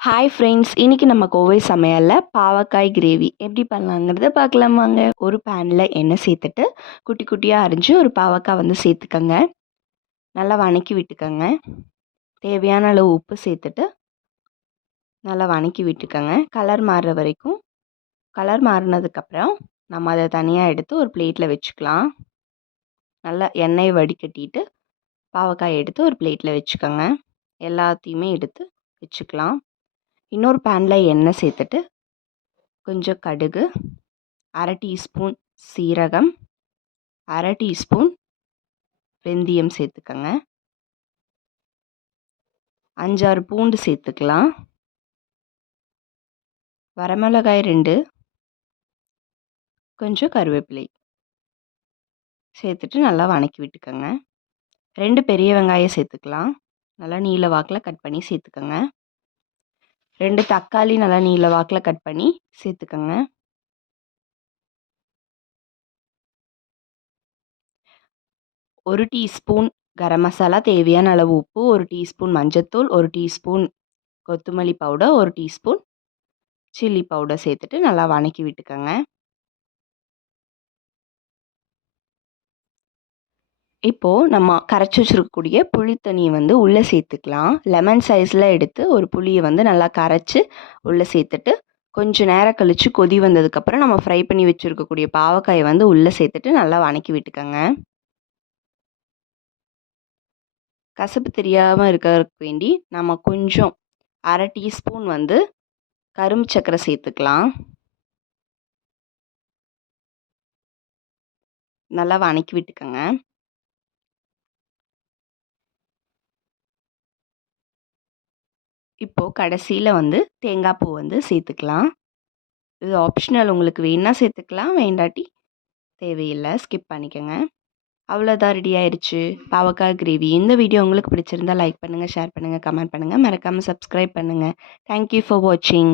Hi friends இன்றைக்கி நம்ம கோவை சமையலில் பாவக்காய் கிரேவி எப்படி பண்ணலாங்கிறத பார்க்கலாம் வாங்க. ஒரு பேனில் எண்ணெய் சேர்த்துட்டு குட்டி குட்டியாக அரிஞ்சு ஒரு பாவக்காய் வந்து சேர்த்துக்கங்க. நல்லா வணக்கி விட்டுக்கோங்க. தேவையான அளவு உப்பு சேர்த்துட்டு நல்லா வணக்கி விட்டுக்கோங்க. கலர் மாறுற வரைக்கும். கலர் மாறினதுக்கப்புறம் நம்ம அதை தனியாக எடுத்து ஒரு பிளேட்டில் வச்சுக்கலாம். நல்லா எண்ணெயை வடிகட்டிட்டு பாவக்காய் எடுத்து ஒரு பிளேட்டில் வச்சுக்கோங்க. எல்லாத்தையுமே எடுத்து வச்சுக்கலாம். இன்னொரு பேனில் எண்ணெய் சேர்த்துட்டு கொஞ்சம் கடுகு அரை டீஸ்பூன் சீரகம் அரை டீஸ்பூன் வெந்தயம் சேர்த்துக்கோங்க. அஞ்சாறு பூண்டு சேர்த்துக்கலாம். வரமிளகாய் ரெண்டு கொஞ்சம் கருவேப்பிலை சேர்த்துட்டு நல்லா வணக்கி விட்டுக்கோங்க. ரெண்டு பெரிய வெங்காயம் சேர்த்துக்கலாம். நல்லா நீல வாக்கில் கட் பண்ணி சேர்த்துக்கோங்க. ரெண்டு தக்காளி நல்லா நீல வாக்கில் கட் பண்ணி சேர்த்துக்கோங்க. ஒரு டீஸ்பூன் கரம் மசாலா தேவையான அளவு உப்பு ஒரு டீஸ்பூன் மஞ்சத்தூள் ஒரு டீஸ்பூன் கொத்தமல்லி பவுடர் ஒரு டீஸ்பூன் சில்லி பவுடர் சேர்த்துட்டு நல்லா வணக்கி விட்டுக்கோங்க. இப்போது நம்ம கரைச்சி வச்சுருக்கக்கூடிய புளி தண்ணியை வந்து உள்ளே சேர்த்துக்கலாம். லெமன் சைஸில் எடுத்து ஒரு புளியை வந்து நல்லா கரைச்சி உள்ளே சேர்த்துட்டு கொஞ்சம் நேரம் கழித்து கொதி வந்ததுக்கப்புறம் நம்ம ஃப்ரை பண்ணி வச்சுருக்கக்கூடிய பாவக்காயை வந்து உள்ளே சேர்த்துட்டு நல்லா வணக்கி விட்டுக்கோங்க. கசப்பு தெரியாமல் இருக்கிறதுக்கு வேண்டி நம்ம கொஞ்சம் அரை டீஸ்பூன் வந்து கரும்பு சக்கரை சேர்த்துக்கலாம். நல்லா வணக்கி விட்டுக்கோங்க. இப்போது கடைசியில் வந்து தேங்காய் பூ வந்து சேர்த்துக்கலாம். இது ஆப்ஷனல் உங்களுக்கு வேணால் சேர்த்துக்கலாம் வேண்டாட்டி தேவையில்லை ஸ்கிப் பண்ணிக்கோங்க. அவ்வளோதான் ரெடி ஆயிடுச்சு. பாவக்காய் கிரேவி இந்த வீடியோ உங்களுக்கு பிடிச்சிருந்தா லைக் பண்ணுங்கள் ஷேர் பண்ணுங்கள் கமெண்ட் பண்ணுங்கள் மறக்காமல் சப்ஸ்கிரைப் பண்ணுங்கள் தேங்க்யூ ஃபார் வாட்சிங்